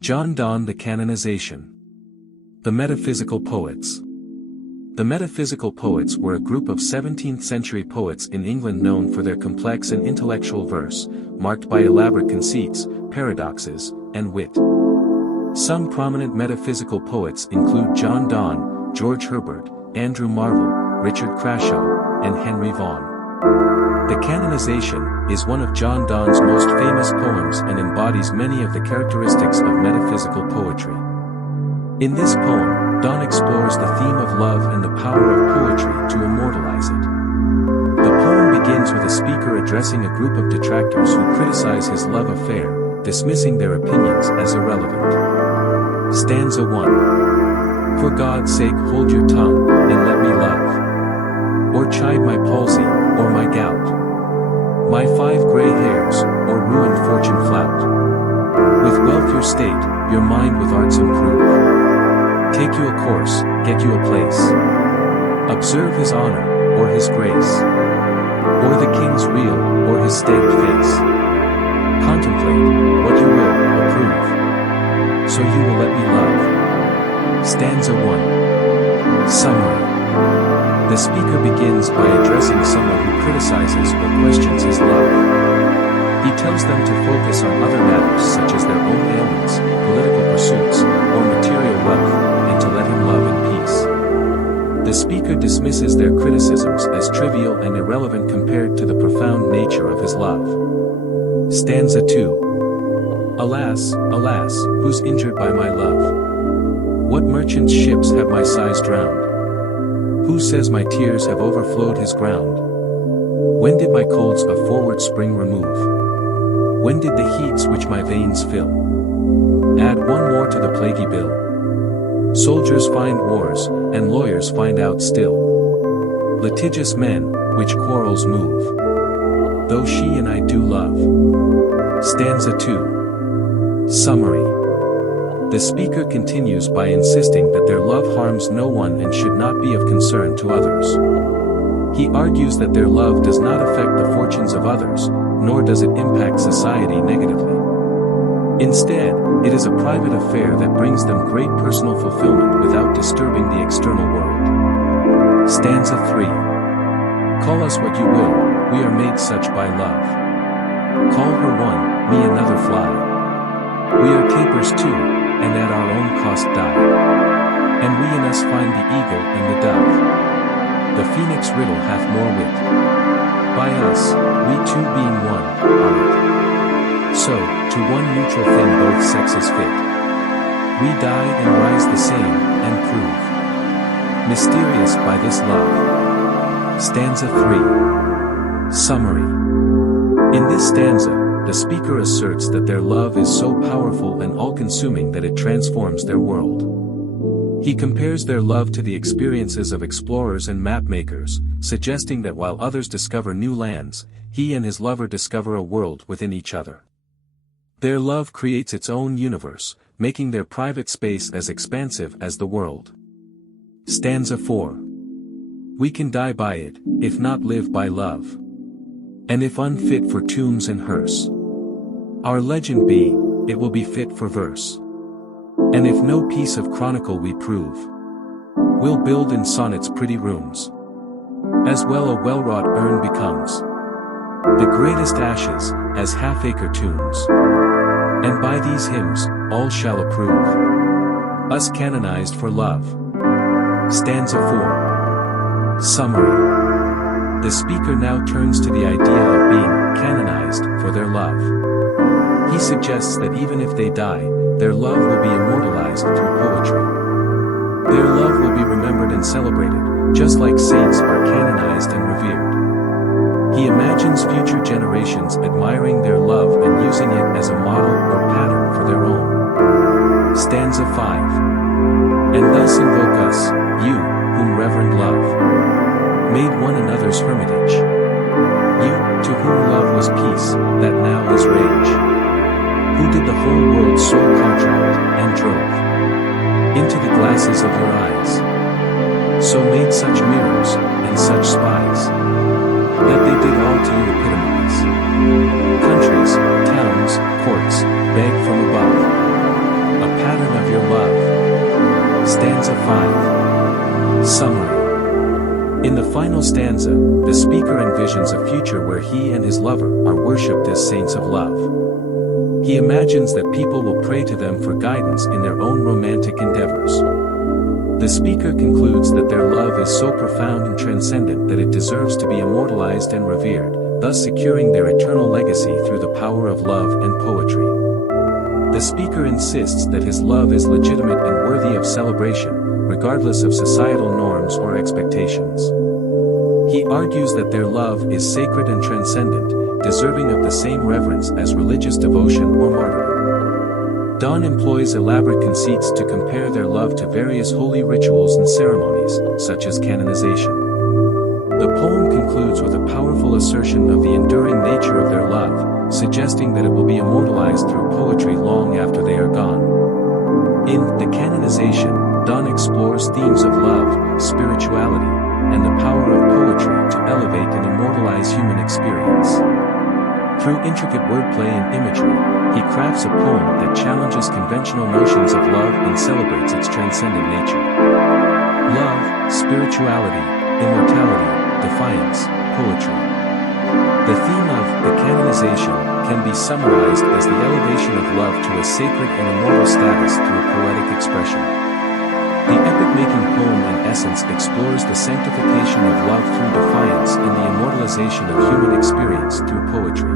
John Donne, The Canonization. The Metaphysical Poets. The metaphysical poets were a group of 17th-century poets in England known for their complex and intellectual verse, marked by elaborate conceits, paradoxes, and wit. Some prominent metaphysical poets include John Donne, George Herbert, Andrew Marvell, Richard Crashaw, and Henry Vaughan. The Canonization is one of John Donne's most famous poems and embodies many of the characteristics of metaphysical poetry. In this poem, Donne explores the theme of love and the power of poetry to immortalize it. The poem begins with a speaker addressing a group of detractors who criticize his love affair, dismissing their opinions as irrelevant. Stanza 1. For God's sake hold your tongue, and let me love. Or chide my palsy, or my gout. My 5 gray hairs, or ruined fortune flout. With wealth your state, your mind with arts improve. Take you a course, get you a place. Observe his honor, or his grace. Or the king's real, or his stamped face. Contemplate, what you will, approve. So you will let me love. Stanza 1. Summary. The speaker begins by addressing someone who criticizes or questions his love. He tells them to focus on other matters such as their own ailments, political pursuits, or material wealth, and to let him love in peace. The speaker dismisses their criticisms as trivial and irrelevant compared to the profound nature of his love. Stanza 2. Alas, alas, who's injured by my love? What merchant's ships have my sighs drowned? Who says my tears have overflowed his ground? When did my colds a forward spring remove? When did the heats which my veins fill? Add one more to the plaguey bill. Soldiers find wars, and lawyers find out still. Litigious men, which quarrels move. Though she and I do love. Stanza 2. Summary. The speaker continues by insisting that their love harms no one and should not be of concern to others. He argues that their love does not affect the fortunes of others, nor does it impact society negatively. Instead, it is a private affair that brings them great personal fulfillment without disturbing the external world. Stanza 3. Call us what you will, we are made such by love. Call her one, me another fly. We are capers too, and at our own cost die. And we in us find the eagle and the dove. The phoenix riddle hath more wit. By us, we two being one, are it. So, to one neutral thing both sexes fit. We die and rise the same, and prove mysterious by this love. Stanza 3. Summary. In this stanza, the speaker asserts that their love is so powerful and all-consuming that it transforms their world. He compares their love to the experiences of explorers and map-makers, suggesting that while others discover new lands, he and his lover discover a world within each other. Their love creates its own universe, making their private space as expansive as the world. Stanza 4. We can die by it, if not live by love. And if unfit for tombs and hearse, our legend be, it will be fit for verse. And if no piece of chronicle we prove, we'll build in sonnets pretty rooms. As well a well-wrought urn becomes. The greatest ashes, as half-acre tombs. And by these hymns, all shall approve. Us canonized for love. Stanza 4. Summary. The speaker now turns to the idea of being canonized for their love. He suggests that even if they die, their love will be immortalized through poetry. Their love will be remembered and celebrated, just like saints are canonized and revered. He imagines future generations admiring their love and using it as a model or pattern for their own. Stanza 5. And thus invoke us, you, whom reverend love made one another's hermitage. You, to whom love was peace, that now is rage. Who did the whole world's sole contract, and drove into the glasses of your eyes. So made such mirrors, and such spies, that they did all to you epitomize. Countries, towns, courts, beg from above. Stanza 5. Summary. In the final stanza, the speaker envisions a future where he and his lover are worshipped as saints of love. He imagines that people will pray to them for guidance in their own romantic endeavors. The speaker concludes that their love is so profound and transcendent that it deserves to be immortalized and revered, thus securing their eternal legacy through the power of love and poetry. The speaker insists that his love is legitimate and worthy of celebration, regardless of societal norms or expectations. He argues that their love is sacred and transcendent, deserving of the same reverence as religious devotion or martyrdom. Donne employs elaborate conceits to compare their love to various holy rituals and ceremonies, such as canonization. The poem concludes with a powerful assertion of the enduring nature of their love, suggesting that it will be immortalized through poetry long after they are gone. In TheCanonization, Donne explores themes of love, spirituality, and the power of poetry to elevate and immortalize human experience. Through intricate wordplay and imagery, he crafts a poem that challenges conventional notions of love and celebrates its transcendent nature. Love, spirituality, immortality, defiance, poetry. The theme of TheCanonization can be summarized as the elevation of love to a sacred and immortal status through poetic expression. The epic-making poem in essence explores the sanctification of love through defiance and the immortalization of human experience through poetry.